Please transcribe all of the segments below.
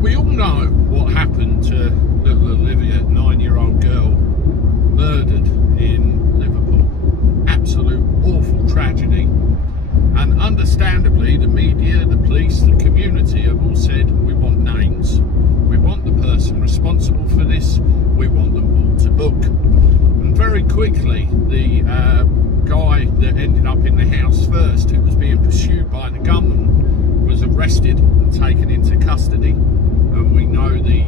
we all know what happened to little Olivia, 9-year-old girl, murdered in Liverpool. Absolute awful tragedy. And understandably, the media, the police, the community have all said, we want names. We want the person responsible for this. We want them brought to book. And very quickly, the guy that ended up in the house first, who was being pursued by the gunman, was arrested and taken into custody. And we know the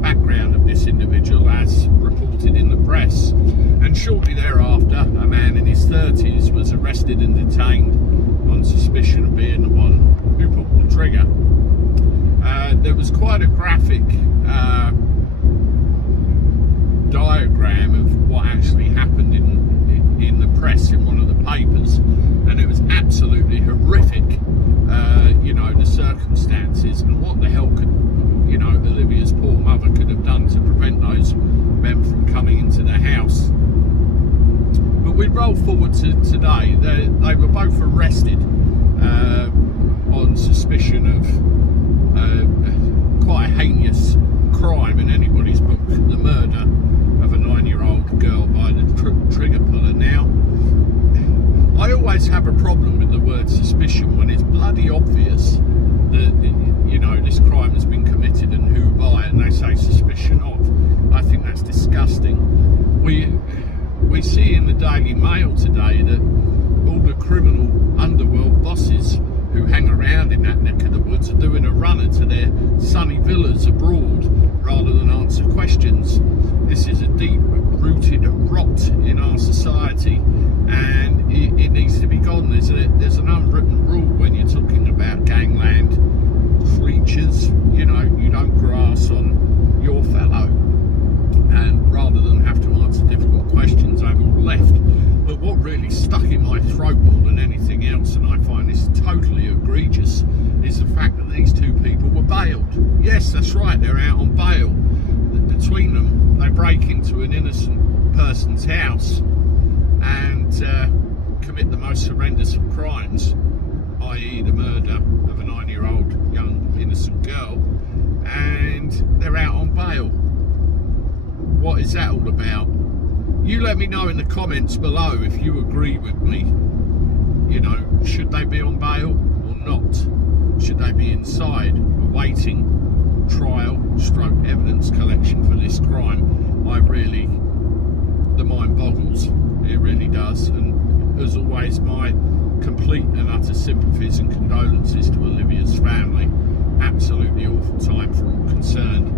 background of this individual as reported in the press. And shortly thereafter, a man in his 30s was arrested and detained on suspicion of being the one who pulled the trigger. There was quite a graphic diagram of what actually happened in the press, in one of the papers, and it was absolutely horrific. You know, the circumstances and what the hell could, you know, Olivia's poor mother could have done to prevent those men from coming into the house. But we roll forward to today. They were both arrested on suspicion of quite a heinous crime in anybody's book, the murder of a 9-year-old girl by the trigger puller. Now, I always have a problem with the word suspicion when it's bloody obvious that, you know, this crime has been committed and who by, and they say suspicion of. I think that's disgusting. We see in the Daily Mail today that all the criminal underworld bosses who hang around in that neck of the woods are doing a runner to their sunny villas abroad rather than answer questions. This is a deep-rooted rot in our society, and it needs to be gone. There's an unwritten rule when you're talking about gangland creatures. You know, you don't grass on your fellow. And rather than have to answer difficult questions, I'm all left. But what really stuck in my throat more than anything else, and I find this totally egregious, is the fact that these two people were bailed. Yes, that's right, they're out on bail. Between them, they break into an innocent person's house and commit the most horrendous of crimes, i.e. the murder of a 9-year-old young innocent girl, and they're out on bail. What is that all about? You let me know in the comments below if you agree with me. You know, should they be on bail or not? Should they be inside awaiting trial stroke evidence collection for this crime? The mind boggles. It really does. And as always, my complete and utter sympathies and condolences to Olivia's family. Absolutely awful time for all concerned.